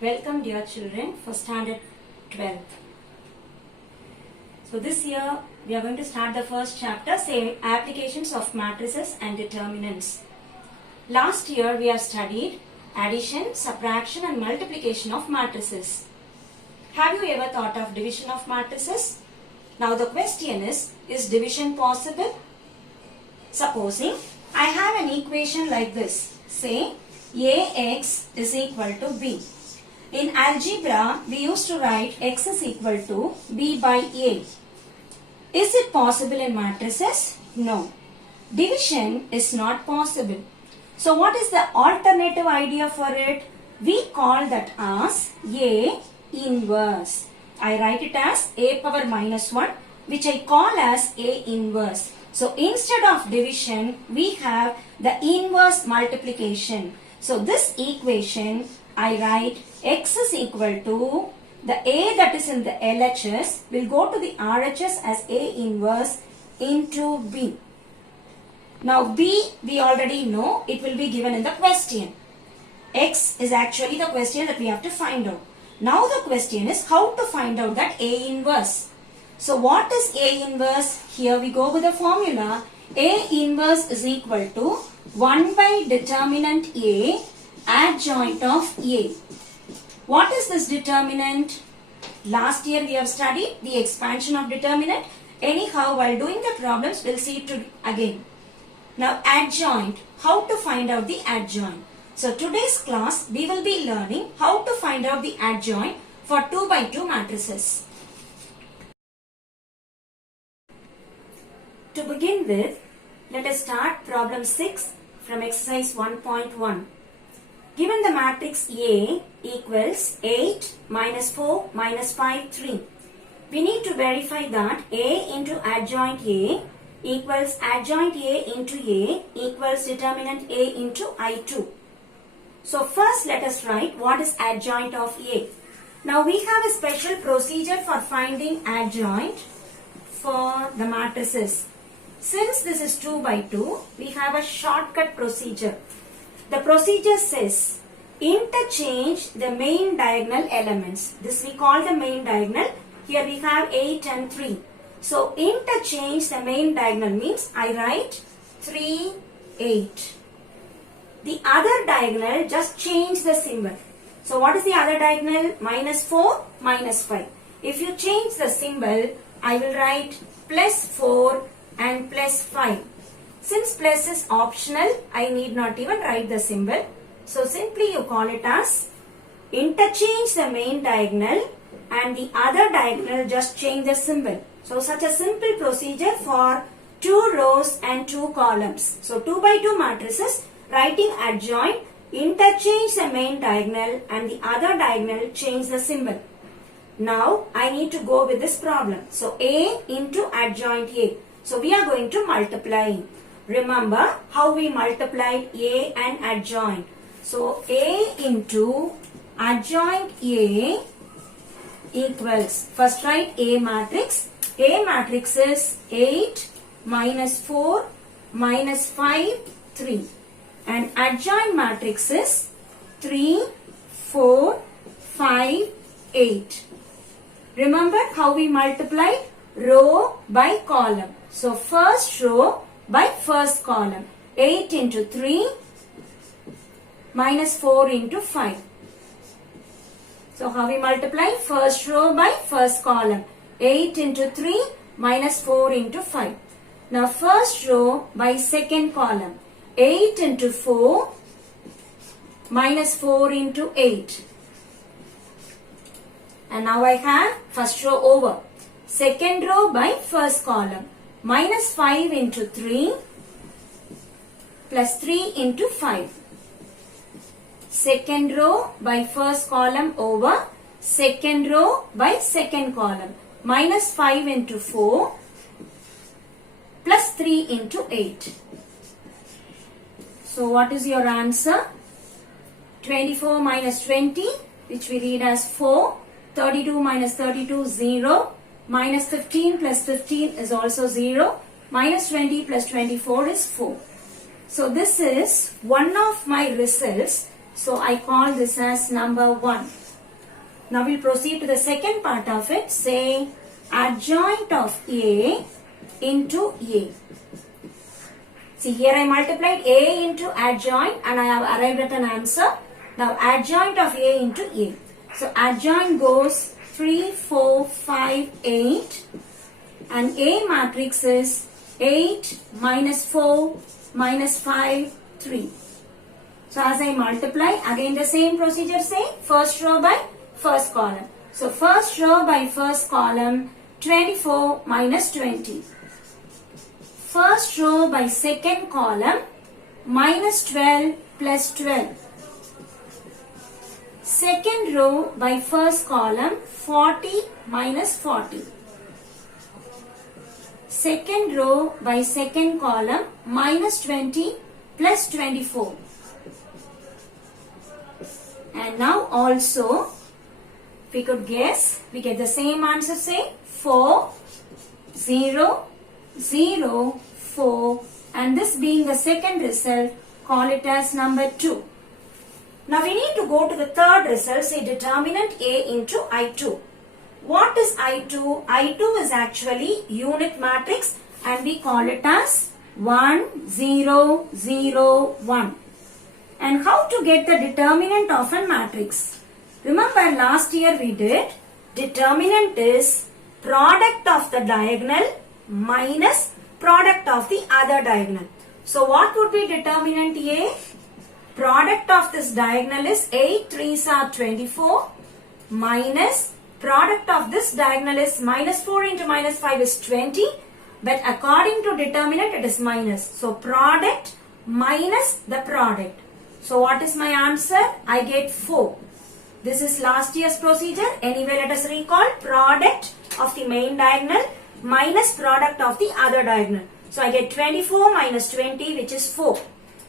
Welcome dear children for standard 12th. So this year we are going to start the first chapter, say applications of matrices and determinants. Last year we have studied addition, subtraction and multiplication of matrices. Have you ever thought of division of matrices? Now the question is division possible? Supposing I have an equation like this, say AX is equal to B. In algebra, we used to write X is equal to B by A. Is it possible in matrices? No. Division is not possible. So what is the alternative idea for it? We call that as A inverse. I write it as A power minus 1, which I call as A inverse. So instead of division, we have the inverse multiplication. So this equation, I write X is equal to the A that is in the LHS will go to the RHS as A inverse into B. Now B we already know, it will be given in the question. X is actually the question that we have to find out. Now the question is how to find out that A inverse. So what is A inverse? Here we go with the formula. A inverse is equal to 1 by determinant A adjoint of A. What is this determinant? Last year we have studied the expansion of determinant. Anyhow, while doing the problems, we'll see it again. Now adjoint, how to find out the adjoint. So today's class, we will be learning how to find out the adjoint for 2 by 2 matrices. To begin with, let us start problem 6 from exercise 1.1. Given the matrix A equals 8 minus 4 minus 5, 3. We need to verify that A into adjoint A equals adjoint A into A equals determinant A into I2. So first let us write what is adjoint of A. Now we have a special procedure for finding adjoint for the matrices. Since this is 2 by 2, we have a shortcut procedure. The procedure says interchange the main diagonal elements. This we call the main diagonal. Here we have 8 and 3. So interchange the main diagonal means I write 3, 8. The other diagonal, just change the symbol. So what is the other diagonal? Minus 4, minus 5. If you change the symbol, I will write plus 4 and plus 5. Since plus is optional, I need not even write the symbol. So simply you call it as interchange the main diagonal and the other diagonal just change the symbol. So such a simple procedure for 2 rows and 2 columns. So 2 by 2 matrices, writing adjoint, interchange the main diagonal and the other diagonal change the symbol. Now I need to go with this problem. So A into adjoint A. So we are going to multiply. Remember how we multiplied A and adjoint. So A into adjoint A equals, first write A matrix. A matrix is 8 minus 4 minus 5, 3. And adjoint matrix is 3, 4, 5, 8. Remember how we multiplied? Row by column. So first row by first column. 8 into 3 minus 4 into 5. So how we multiply? First row by first column. 8 into 3 minus 4 into 5. Now first row by second column. 8 into 4 minus 4 into 8. And now I have first row over. Second row by first column. Minus 5 into 3 plus 3 into 5. Second row by first column over second row by second column. Minus 5 into 4 plus 3 into 8. So what is your answer? 24 minus 20, which we read as 4. 32 minus 32, 0. Minus 15 plus 15 is also 0. Minus 20 plus 24 is 4. So this is one of my results. So I call this as number 1. Now we'll proceed to the second part of it. Say adjoint of A into A. See, here I multiplied A into adjoint and I have arrived at an answer. Now adjoint of A into A. So adjoint goes 3, 4, 5, 8 and A matrix is 8 minus 4 minus 5, 3. So as I multiply, again the same procedure, say first row by first column. So first row by first column, 24 minus 20. First row by second column, minus 12 plus 12. Second row by first column, 40 minus 40. Second row by second column, minus 20 plus 24. And now also, we could guess, we get the same answer, say 4, 0, 0, 4, and this being the second result, call it as number 2. Now we need to go to the third result, say determinant A into I2. What is I2? I2 is actually unit matrix and we call it as 1, 0, 0, 1. And how to get the determinant of a matrix? Remember last year we did determinant is product of the diagonal minus product of the other diagonal. So what would be determinant A? Product of this diagonal is 8 3s are 24 minus product of this diagonal is minus 4 into minus 5 is 20. But according to determinant it is minus. So product minus the product. So what is my answer? I get 4. This is last year's procedure. Anyway, let us recall product of the main diagonal minus product of the other diagonal. So I get 24 minus 20 which is 4.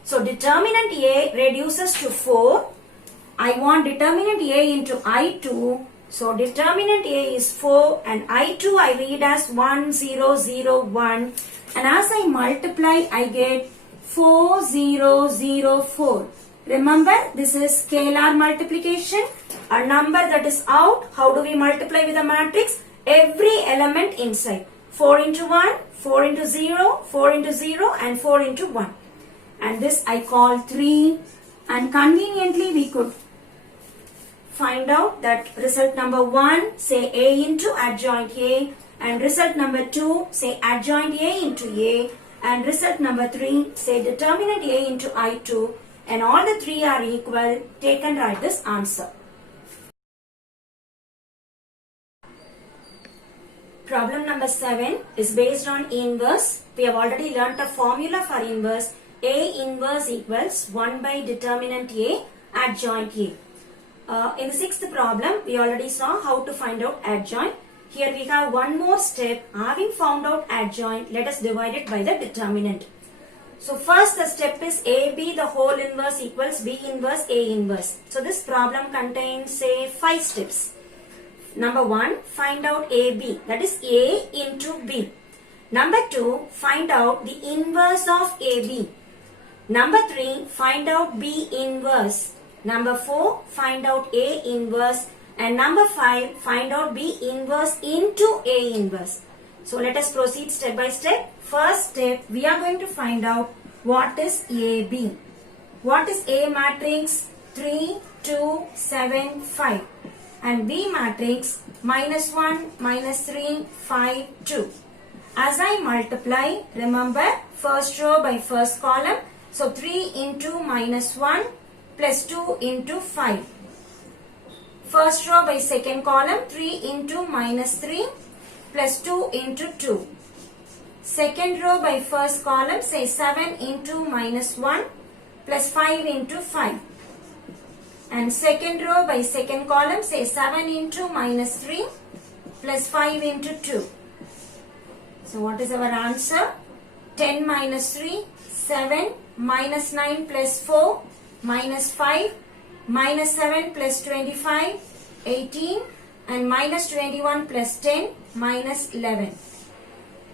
So determinant A reduces to 4. I want determinant A into I2. So determinant A is 4 and I2 I read as 1, 0, 0, 1. And as I multiply, I get 4, 0, 0, 4. Remember, this is scalar multiplication. A number that is out, how do we multiply with a matrix? Every element inside. 4 into 1, 4 into 0, 4 into 0 and 4 into 1. And this I call 3. And conveniently we could find out that result number 1, say A into adjoint A. And result number 2, say adjoint A into A. And result number 3, say determinant A into I2. And all the 3 are equal. Take and write this answer. Problem number 7 is based on inverse. We have already learnt a formula for inverse. A inverse equals 1 by determinant A adjoint A. In the 6th problem, we already saw how to find out adjoint. Here we have one more step. Having found out adjoint, let us divide it by the determinant. So first the step is AB the whole inverse equals B inverse A inverse. So this problem contains say 5 steps. Number 1, find out AB, that is A into B. Number 2, find out the inverse of AB. Number 3, find out B inverse. Number 4, find out A inverse. And number 5, find out B inverse into A inverse. So let us proceed step by step. First step, we are going to find out what is AB. What is A matrix? 3, 2, 7, 5. And B matrix minus 1, minus 3, 5, 2. As I multiply, remember first row by first column. So 3 into minus 1 plus 2 into 5. First row by second column, 3 into minus 3 plus 2 into 2. Second row by first column, say 7 into minus 1 plus 5 into 5. And second row by second column, say 7 into minus 3 plus 5 into 2. So what is our answer? 10 minus 3, 7, minus 9 plus 4, minus 5, minus 7 plus 25, 18, and minus 21 plus 10, minus 11.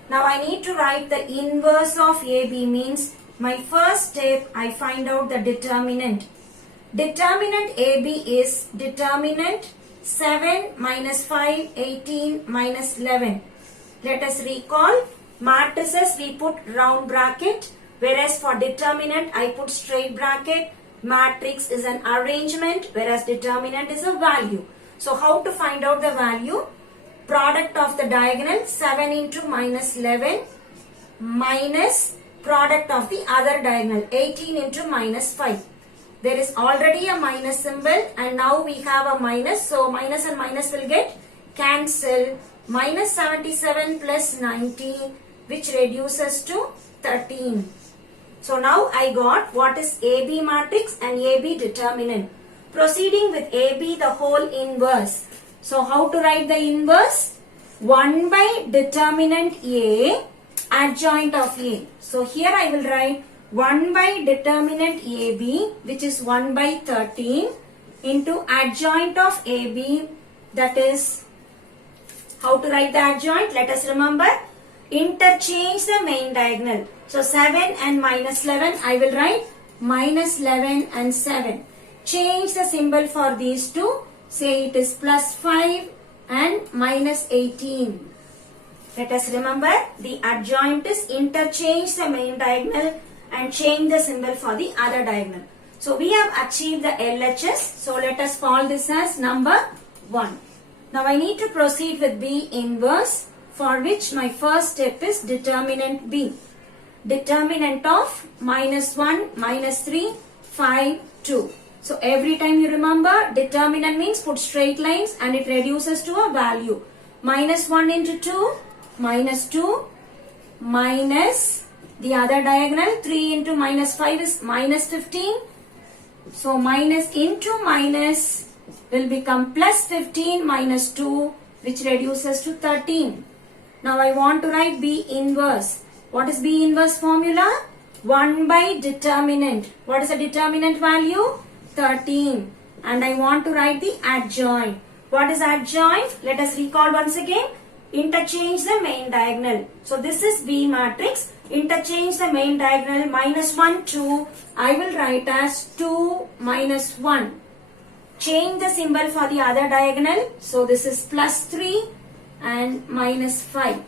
Now I need to write the inverse of AB, means my first step I find out the determinant. Determinant AB is determinant 7 minus 5, 18 minus 11. Let us recall. Matrices we put round bracket, whereas for determinant I put straight bracket. Matrix is an arrangement, whereas determinant is a value. So how to find out the value? Product of the diagonal 7 into minus 11 minus product of the other diagonal 18 into minus 5. There is already a minus symbol and now we have a minus. So minus and minus will get cancelled. Minus 77 plus 90, which reduces to 13. So now I got what is AB matrix and AB determinant. Proceeding with AB, the whole inverse. So how to write the inverse? 1 by determinant A, adjoint of A. So here I will write 1 by determinant AB, which is 1 by 13, into adjoint of AB, that is, how to write the adjoint? Let us remember, interchange the main diagonal. So 7 and minus 11, I will write minus 11 and 7. Change the symbol for these two. Say it is plus 5 and minus 18. Let us remember, the adjoint is interchange the main diagonal and change the symbol for the other diagonal. So we have achieved the LHS. So let us call this as number 1. Now I need to proceed with B inverse, for which my first step is determinant B. Determinant of minus 1, minus 3, 5, 2. So every time you remember, determinant means put straight lines and it reduces to a value. Minus 1 into 2, minus 2, minus the other diagonal, 3 into minus 5 is minus 15. So minus into minus will become plus 15 minus 2, which reduces to 13. Now I want to write B inverse. What is B inverse formula? 1 by determinant. What is the determinant value? 13. And I want to write the adjoint. What is adjoint? Let us recall once again. Interchange the main diagonal. So this is B matrix. Interchange the main diagonal. Minus 1, 2. I will write as 2 minus 1. Change the symbol for the other diagonal. So this is plus 3 and minus 5.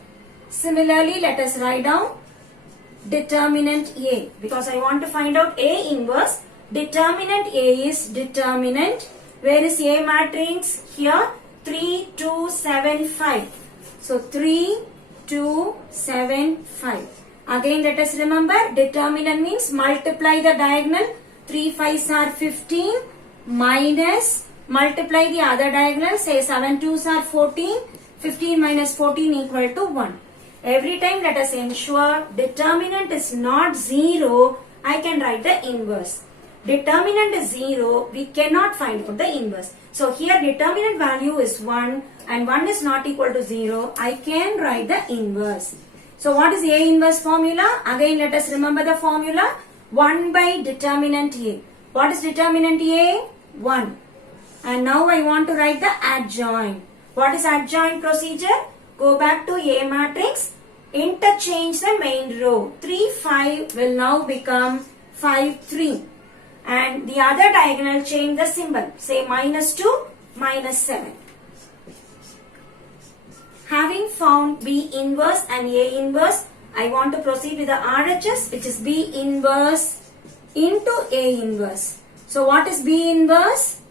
Similarly, let us write down determinant A. Because I want to find out A inverse. Determinant A is determinant. Where is A matrix? Here 3, 2, 7, 5. So 3, 2, 7, 5. Again let us remember, determinant means multiply the diagonal. 3 5s are 15 minus multiply the other diagonal. Say 7 2s are 14. 15 minus 14 equal to 1. Every time let us ensure determinant is not 0. I can write the inverse. Determinant is 0. We cannot find out the inverse. So here determinant value is 1 and 1 is not equal to 0. I can write the inverse. So what is A inverse formula? Again let us remember the formula. 1 by determinant A. What is determinant A? 1. And now I want to write the adjoint. What is adjoint procedure? Go back to A matrix. Interchange the main row. 3, 5 will now become 5, 3. And the other diagonal change the symbol. Say minus 2, minus 7. Having found B inverse and A inverse, I want to proceed with the RHS, which is B inverse into A inverse. So what is B inverse?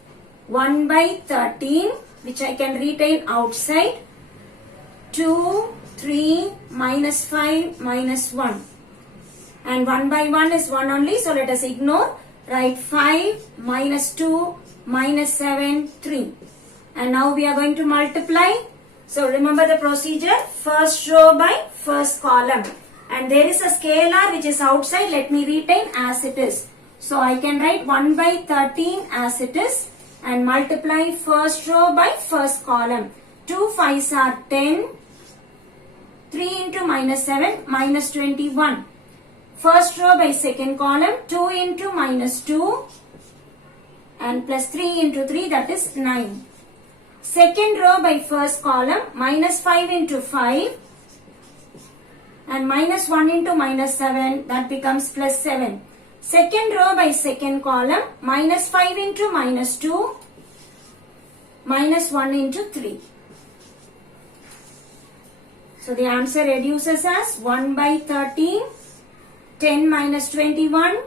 1 by 13, which I can retain outside. 2, 3, minus 5, minus 1. And 1 by 1 is 1 only, so let us ignore. Write 5, minus 2, minus 7, 3. And now we are going to multiply. So remember the procedure, first row by first column. And there is a scalar which is outside, let me retain as it is. So I can write 1 by 13 as it is and multiply first row by first column. 2 5s are 10, 3 into minus 7, minus 21. First row by second column, 2 into minus 2 and plus 3 into 3, that is 9. Second row by first column, minus 5 into 5 and minus 1 into minus 7, that becomes plus 7. Second row by second column, minus 5 into minus 2 minus 1 into 3. So the answer reduces as 1 by 13, 10 minus 21,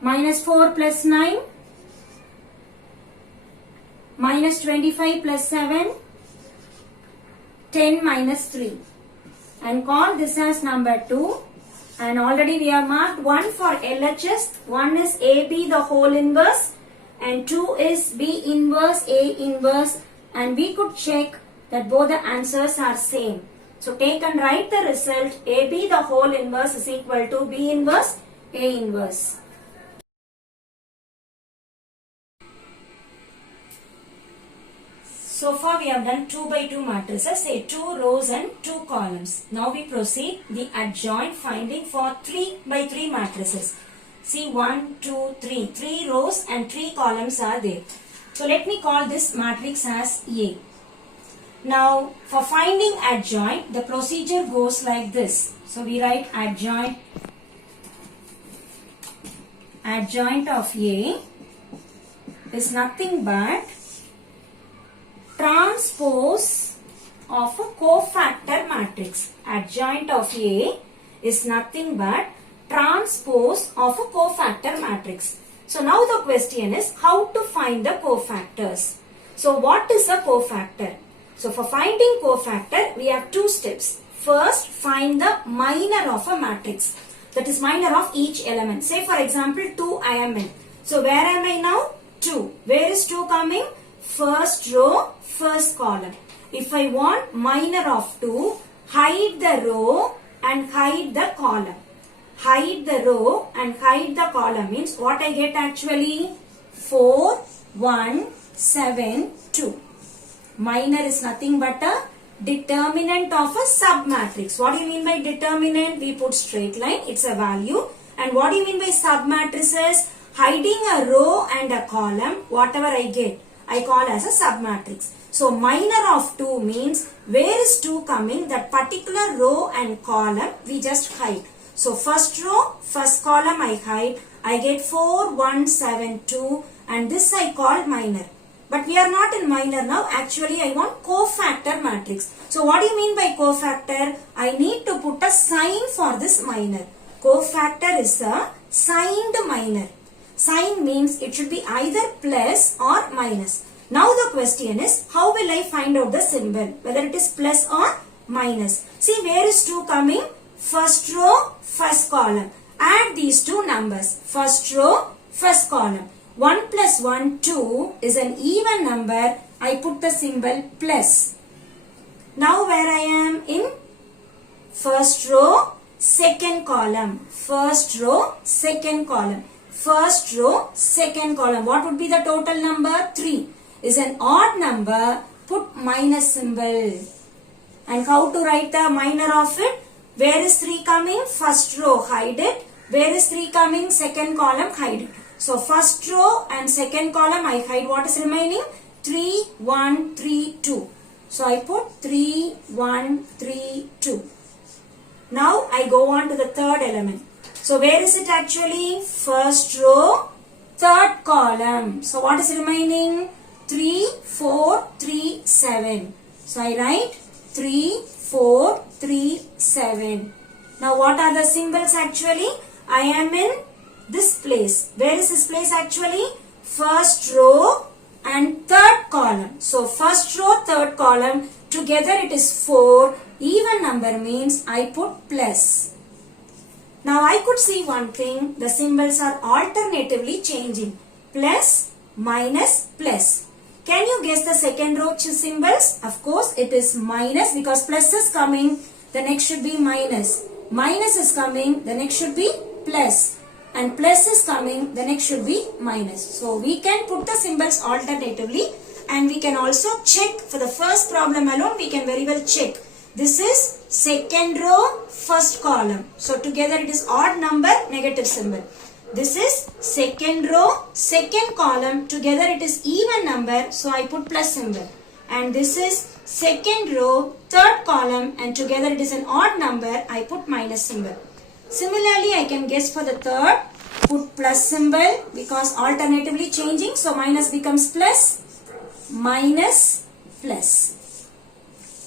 minus 4 plus 9, minus 25 plus 7, 10 minus 3. And call this as number 2. And already we have marked 1 for LHS, 1 is AB the whole inverse and 2 is B inverse A inverse, and we could check that both the answers are same. So take and write the result. AB the whole inverse is equal to B inverse A inverse. So far we have done 2 by 2 matrices, say 2 rows and 2 columns. Now we proceed the adjoint finding for 3 by 3 matrices. See 1, 2, 3. 3 rows and 3 columns are there. So let me call this matrix as A. Now for finding adjoint, the procedure goes like this. So we write adjoint of A is nothing but transpose of a cofactor matrix. Adjoint of A is nothing but transpose of a cofactor matrix. So now the question is how to find the cofactors. So what is a cofactor? So for finding cofactor, we have 2 steps. First, find the minor of a matrix. That is minor of each element. Say for example 2 I am in. So where am I now? 2. Where is 2 coming? First row, first column. If I want minor of 2, hide the row and hide the column. Hide the row and hide the column means what I get actually? 4, 1, 7, 2. Minor is nothing but a determinant of a submatrix. What do you mean by determinant? We put straight line, it's a value. And what do you mean by submatrices? Hiding a row and a column, whatever I get, I call as a submatrix. So minor of 2 means where is 2 coming? That particular row and column we just hide. So first row, first column I hide. I get 4, 1, 7, 2 and this I call minor. But we are not in minor now. Actually I want cofactor matrix. So what do you mean by cofactor? I need to put a sign for this minor. Cofactor is a signed minor. Sign means it should be either plus or minus. Now the question is, how will I find out the symbol? Whether it is plus or minus. See where is 2 coming? First row, first column. Add these 2 numbers. First row, first column. 1 plus 1, 2 is an even number. I put the symbol plus. Now where I am? In first row, second column. First row, second column. First row, second column. What would be the total number? 3. Is an odd number. Put minus symbol. And how to write the minor of it? Where is 3 coming? First row, hide it. Where is 3 coming? Second column, hide it. So first row and second column I hide. What is remaining? 3, 1, 3, 2. So I put 3, 1, 3, 2. Now I go on to the third element. So where is it actually? First row, third column. So what is remaining? 3, 4, 3, 7. So I write 3, 4, 3, 7. Now what are the symbols actually? I am in this place. Where is this place actually? First row and third column. So first row, third column. Together it is 4. Even number means I put plus. Now I could see one thing. The symbols are alternatively changing. Plus, minus, plus. Can you guess the second row symbols? Of course it is minus because plus is coming. The next should be minus. Minus is coming. The next should be plus. And plus is coming. The next should be minus. So we can put the symbols alternatively. And we can also check for the first problem alone. We can very well check. This is second row, first column. So together it is odd number, negative symbol. This is second row, second column. Together it is even number. So I put plus symbol. And this is second row, third column. And together it is an odd number. I put minus symbol. Similarly, I can guess for the third. put plus symbol because alternatively changing, so minus becomes plus, minus, plus.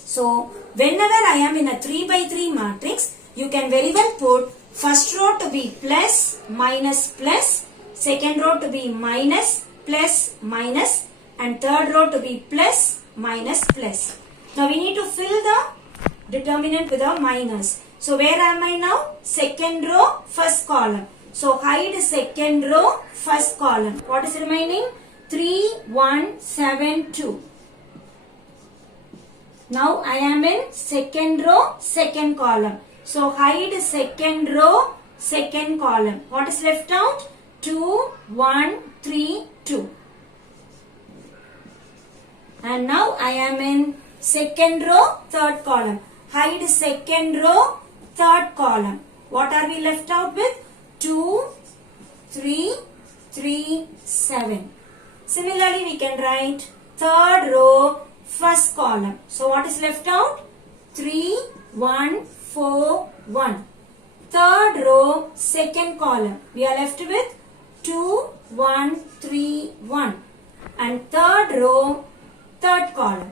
So whenever I am in a 3 by 3 matrix, you can very well put first row to be plus, minus, plus, second row to be minus, plus, minus, and third row to be plus, minus, plus. Now we need to fill the determinant with a minus. So where am I now? Second row, first column. So hide second row, first column. What is remaining? 3, 1, 7, 2. Now I am in second row, second column. So hide second row, second column. What is left out? 2, 1, 3, 2. And now I am in second row, third column. Hide second row, third column. What are we left out with? 2, 3, 3, 7. Similarly, we can write third row, first column. So what is left out? 3, 1, 4, 1. Third row, second column. We are left with 2, 1, 3, 1. And third row, third column.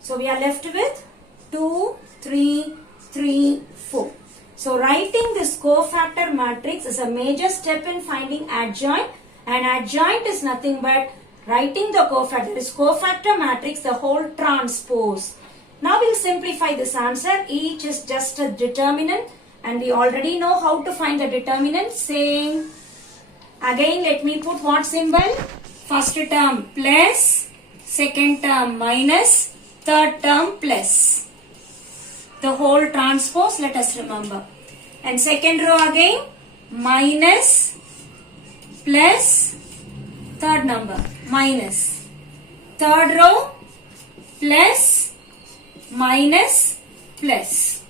So we are left with 2, 3, 3, 4. So writing this cofactor matrix is a major step in finding adjoint, and adjoint is nothing but writing the cofactor. Is cofactor matrix the whole transpose. Now we'll simplify this answer. Each is just a determinant, and we already know how to find the determinant. Same. Again, let me put what symbol? First term plus, second term minus, third term plus. The whole transpose, let us remember. And second row again, minus, plus, third number, minus. Third row, plus, minus, plus.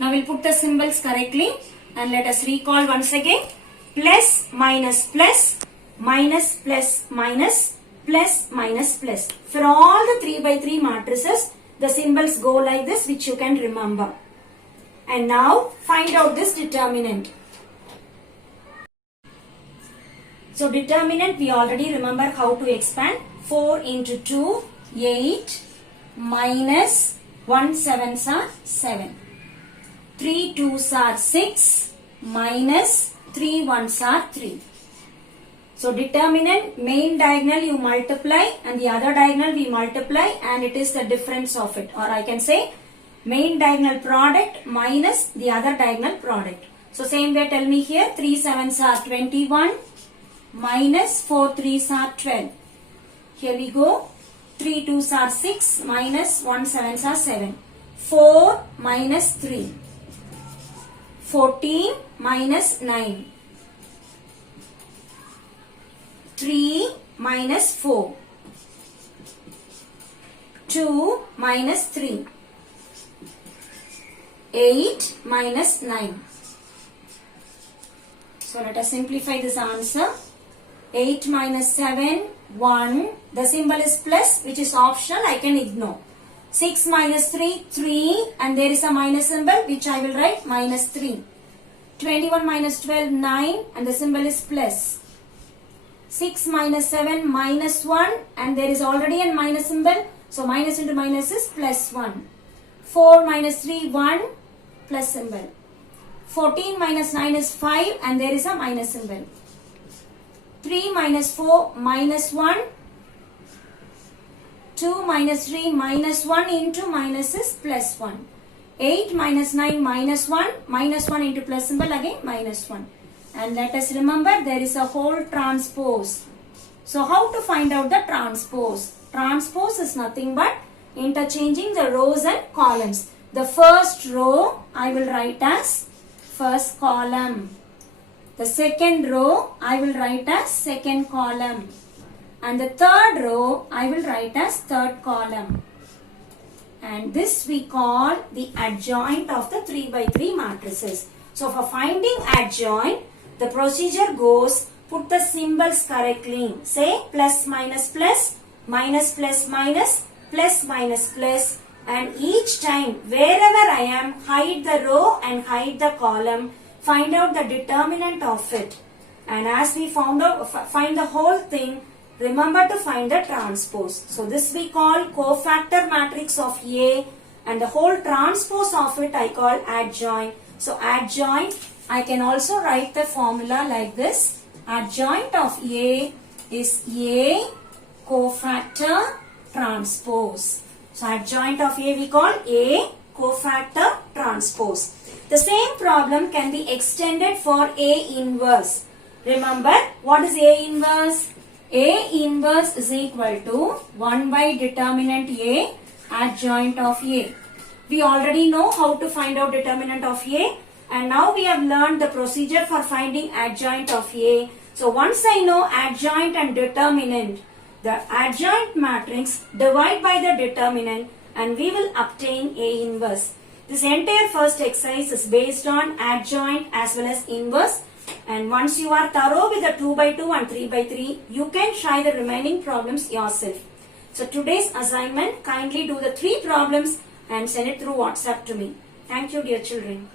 Now we'll put the symbols correctly and let us recall once again. Plus, minus, plus, minus, plus, minus, plus, minus, plus. For all the 3 by 3 matrices, the symbols go like this, which you can remember. And now find out this determinant. So determinant we already remember how to expand. 4 into 2, 8, minus 1 7s are 7. 3 2s are 6, minus 3 1s are 3. So determinant, main diagonal you multiply and the other diagonal we multiply, and it is the difference of it. Or I can say main diagonal product minus the other diagonal product. So same way tell me here, 3 7s are 21, minus 4 3s are 12. Here we go, 3 2s are 6, minus 1 7s are 7. 4 minus 3. 14 minus 9. 3 minus 4. 2 minus 3. 8 minus 9. So let us simplify this answer. 8 minus 7, 1. The symbol is plus, which is optional, I can ignore. 6 minus 3, 3, and there is a minus symbol, which I will write minus 3. 21 minus 12, 9, and the symbol is plus. 6 minus 7, minus 1, and there is already a minus symbol, so minus into minus is plus 1. 4 minus 3, 1, plus symbol. 14 minus 9 is 5, and there is a minus symbol. 3 minus 4, minus 1. 2 minus 3, minus 1 into minus is plus 1. 8 minus 9, minus 1. Minus 1 into plus symbol, again minus 1. And let us remember there is a whole transpose. So how to find out the transpose? Transpose is nothing but interchanging the rows and columns. The first row I will write as first column. The second row I will write as second column. And the third row I will write as third column. And this we call the adjoint of the 3 by 3 matrices. So for finding adjoint, the procedure goes, put the symbols correctly. Say plus minus plus, minus plus minus, plus minus plus, and each time wherever I am, hide the row and hide the column. find out the determinant of it. And as we find the whole thing, remember to find the transpose. So this we call cofactor matrix of A, and the whole transpose of it I call adjoint. So adjoint, I can also write the formula like this. Adjoint of A is A cofactor transpose. So adjoint of A we call A cofactor transpose. The same problem can be extended for A inverse. Remember, what is A inverse? A inverse is equal to 1 by determinant A adjoint of A. We already know how to find out determinant of A, and now we have learned the procedure for finding adjoint of A. So once I know adjoint and determinant, the adjoint matrix divide by the determinant and we will obtain A inverse. This entire first exercise is based on adjoint as well as inverse, and once you are thorough with the 2 by 2 and 3 by 3, you can try the remaining problems yourself. So today's assignment, kindly do the 3 problems and send it through WhatsApp to me. Thank you, dear children.